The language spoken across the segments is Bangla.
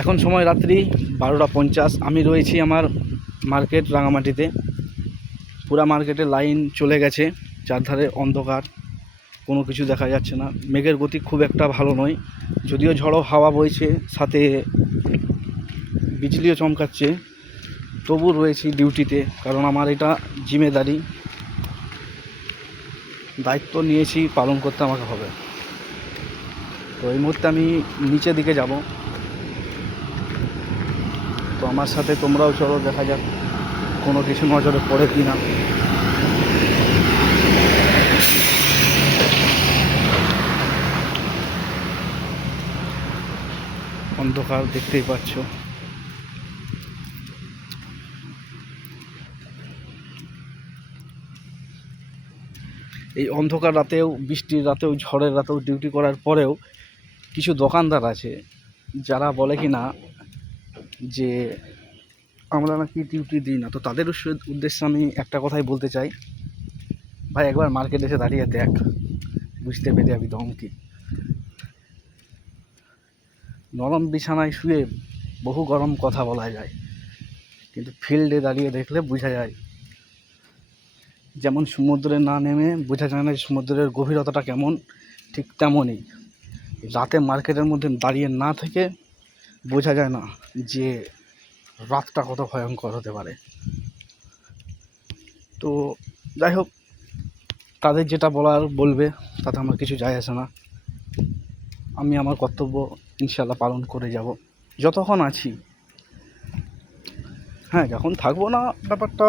এখন সময় রাত্রি 12:50। আমি রয়েছি আমার মার্কেট রাঙামাটিতে। পুরা মার্কেটে লাইন চলে গেছে, চারধারে অন্ধকার, কোনো কিছু দেখা যাচ্ছে না। মেঘের গতি খুব একটা ভালো নয়, যদিও ঝড়ো হাওয়া বইছে, সাথে বিজলিও চমকাচ্ছে, তবু রয়েছি ডিউটিতে, কারণ আমার এটা জিম্মেদারি, দায়িত্ব নিয়েছি, পালন করতে আমাকে হবে। তো এই মুহূর্তে আমি নিচের দিকে যাব, তো আমার সাথে তোমরাও চলো, দেখা যাক কোনো কিছু নজরে পড়ে কি না। অন্ধকার দেখতেই পাচ্ছ। এই অন্ধকার রাতেও, বৃষ্টির রাতেও, ঝড়ের রাতেও ডিউটি করার পরেও কিছু দোকানদার আছে যারা বলে কি না যে আমরা নাকি ডিউটি দিই না। তো তাদের উদ্দেশ্যে আমি একটা কথাই বলতে চাই, ভাই একবার মার্কেটে এসে দাঁড়িয়ে দেখ, বুঝতে পেরে যাবি দম কি। নরম বিছানায় শুয়ে বহু গরম কথা বলা যায়, কিন্তু ফিল্ডে দাঁড়িয়ে দেখলে বোঝা যায়। যেমন সমুদ্রে না নেমে বোঝা যায় না সমুদ্রের গভীরতাটা কেমন, ঠিক তেমনই রাতে মার্কেটের মধ্যে দাঁড়িয়ে না থেকে বোঝা যায় না যে রাতটা কত ভয়ঙ্কর হতে পারে। তো যাই হোক, তাদের যেটা বলার বলবে, তাতে আমার কিছু যায় আসে না। আমি আমার কর্তব্য ইনশাল্লাহ পালন করে যাব যতক্ষণ আছি। হ্যাঁ, যখন থাকবো না ব্যাপারটা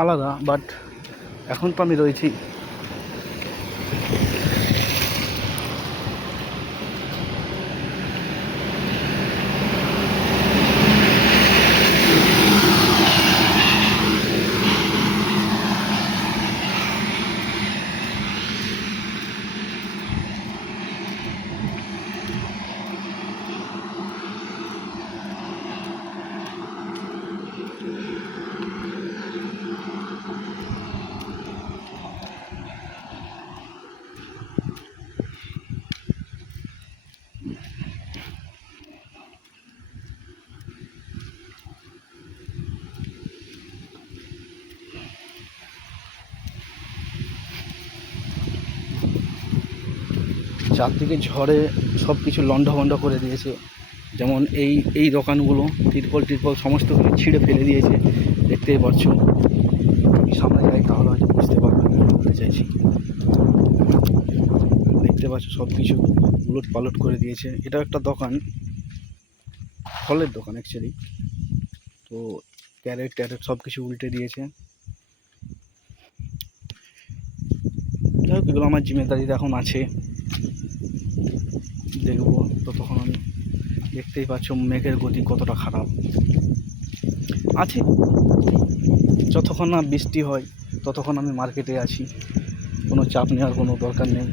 আলাদা, বাট এখন তো আমি রয়েছি। চারদিকে ঝড়ে সব কিছু লণ্ডভণ্ড করে দিয়েছে। যেমন এই দোকানগুলো তিরপল সমস্ত কিছু ছিঁড়ে ফেলে দিয়েছে, দেখতেই পাচ্ছ। সামনে যাই তাহলে হয়তো বুঝতে পারবে আমি বলতে চাইছি। দেখতে পাচ্ছ সব কিছু উলট পালট করে দিয়েছে। এটা একটা দোকান, ফলের দোকান অ্যাকচুয়ালি। তো ক্যারেট সব কিছু উল্টে দিয়েছে। যাই হোক, এগুলো আমার জিম্মেদারিতে এখন আছে, দেখবো। ততক্ষণ আমি, দেখতেই পাচ্ছ মেঘের গতি কতটা খারাপ আছে। যতক্ষণ না বৃষ্টি হয় ততক্ষণ আমি মার্কেটে আছি, কোনো চাপ নেওয়ার কোনো দরকার নেই।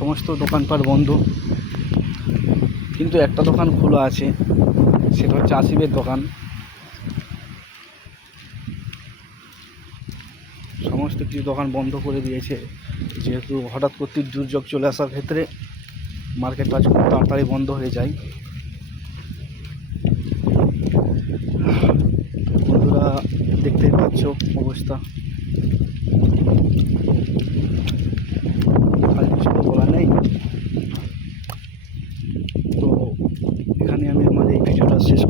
সমস্ত দোকানপাট বন্ধ, কিন্তু একটা দোকান খোলা আছে, সেটা হচ্ছে আসিফের দোকান। সমস্ত কিছু দোকান বন্ধ করে দিয়েছে, যেহেতু হঠাৎ করতে দুর্যোগ চলে আসার ক্ষেত্রে মার্কেটটা খুব তাড়াতাড়ি বন্ধ হয়ে যায়। বন্ধুরা, দেখতেই পাচ্ছ অবস্থা, আর কিছু তো বলা নেই। তো এখানে আমি আমার এই ভিডিওটা শেষ